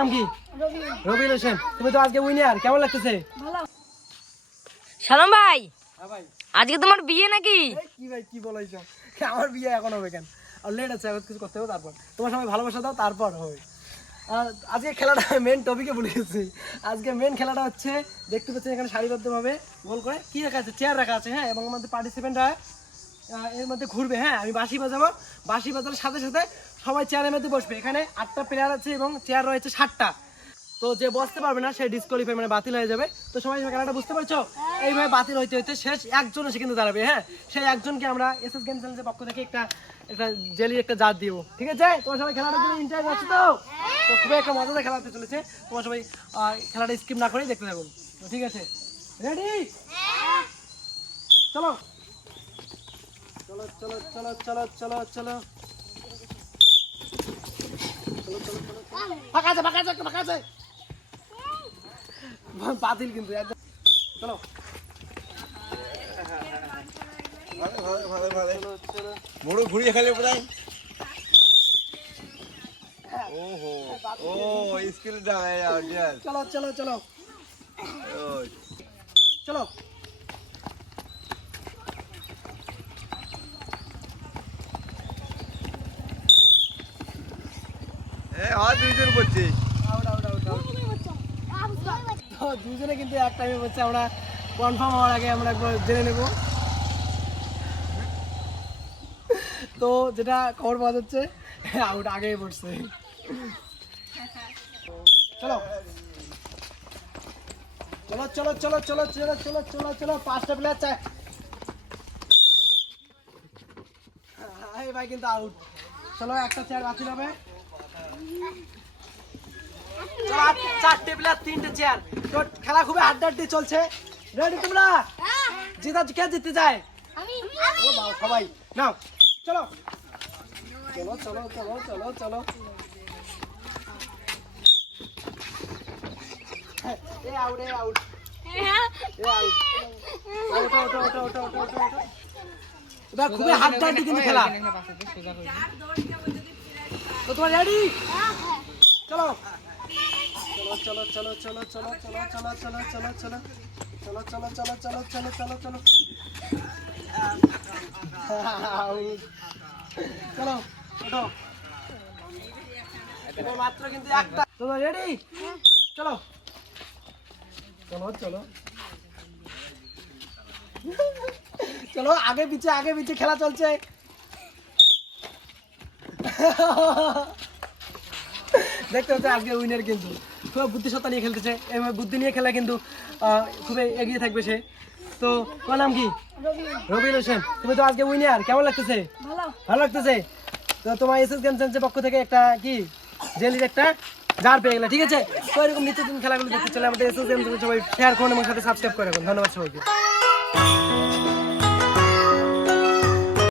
নাম কি? রবিউল হোসেন। তুমি তো আজকে উইনার, কেমন লাগতেছে? সালাম ভাই, হ্যাঁ ভাই। আজকে তোমার বিয়ে নাকি? কি ভাই কি বলাইছো? আমার বিয়ে এখন হবে কেন? আর লেট আছে, এখন কিছু করতে হবে, তারপর তোমার সবাই ভালোবাসা দাও, তারপর হবে। আর আজকে খেলাটা মেন টপিকে ভুলে গেছি। আজকে মেন খেলাটা হচ্ছে, দেখতে পাচ্ছেন এখানে সারিবদ্ধভাবে গোল করে কি রাখা আছে, চেয়ার রাখা আছে, হ্যাঁ, এবং আমাদের পার্টিসিপেন্টরা এর মধ্যে ঘুরবে। হ্যাঁ, আমি বাঁশি বাজাবো, বাঁশি বাজানোর সাথে সাথে সবাই চেয়ারের মধ্যে বসবে। এখানে 8টা প্লেয়ার আছে এবং চেয়ার রয়েছে 7টা। তো যে বসতে পারবে না সে ডিসকোয়ালিফাই, মানে বাতিল হয়ে যাবে। তো সবাই খেলাটা বুঝতে পারছো? এইভাবে বাতিল হইতে হইতে শেষ একজন এসে কিন্তু দাঁড়াবে। হ্যাঁ, সেই একজনকে আমরা এসএস গেম চ্যানেলের পক্ষ থেকে একটা জেলি একটা জার দিব, ঠিক আছে? তোমার সবাই খেলাটার জন্য ইন্টারেস্ট আছে তো? তো খুবই একটা মজাদার খেলা হতে চলেছে। তোমার সবাই খেলাটা স্কিপ না করেই দেখতে থাকুন, ঠিক আছে? রেডি? চলো চলো চলো চলো চলো চলো চলো ফাঁকা আছে, ফাঁকা আছে, একটা ফাঁকা আছে। বাতিল কিন্তু একদম। চলো মোড়ো ঘুরিয়ে খেলে বোধহয়। ওহো ও স্কিল দাও यार। চলো চলো চলো চলো। আর দুইজন বলছি। Out out out out. তো দুজনে কিন্তু এক টাইমে বলছে, আমরা কনফার্ম হওয়ার আগে আমরা একবার জেনে নেব। তো যেটা খবর পাওয়া যাচ্ছে, আউট আগেই পড়ছে। চলো চলো চলো চলো চলো চলো চলো চলো চলো 5টা প্লেয়ার চাই। ভাই কিন্তু আউট। চলো একটা চেয়ার বাতিল হবে। 4টে প্লেয়ার 3টে চেয়ার। তো খেলা খুবই হাড্ডাহাড্ডি চলছে। রেডি তোমরা? জিতা কে জিততে যায়? ও বাবা, সবাই নাও। চলো চলো চলো চলো চলো চলো। এ আউট, এ আউট, এ আউট। ওটা ওটা ওটা ওটা ওটা ওটা ওটা। এটা খুবই হাড্ডাহাড্ডি কিন্তু খেলা। তো তোমরা রেডি? চলো চলো চলো চলো চলো চলো চলো চলো চলো চলো চলো চলো চলো চলো চলো চলো চলো চলো ওঠো। মাত্র কিন্তু একটা। তোমরা রেডি? চলো চলো চলো চলো, আগে পিছে খেলা চলছে। দেখতে হচ্ছে আজকে উইনার কিন্তু খুব বুদ্ধিসত্তা নিয়ে খেলতেছে। এইভাবে বুদ্ধি নিয়ে খেলা কিন্তু খুবই এগিয়ে থাকবে সে। তো তোমার নাম কি? রবিউল হোসেন। তুমি তো আজকে উইনার, কেমন লাগতেছে? ভালো লাগতেছে। তো তোমার এসএস গেম চ্যানেলের পক্ষ থেকে একটা কি জেলির একটা জার পেয়ে গেলে, ঠিক আছে? তো এরকম নিত্যদিন খেলাগুলো দেখতে চলে আমাদের এসএস গেম চ্যানেল। সবাই শেয়ার করুন এবং সাথে সাবস্ক্রাইব করে রাখুন। ধন্যবাদ সবাইকে।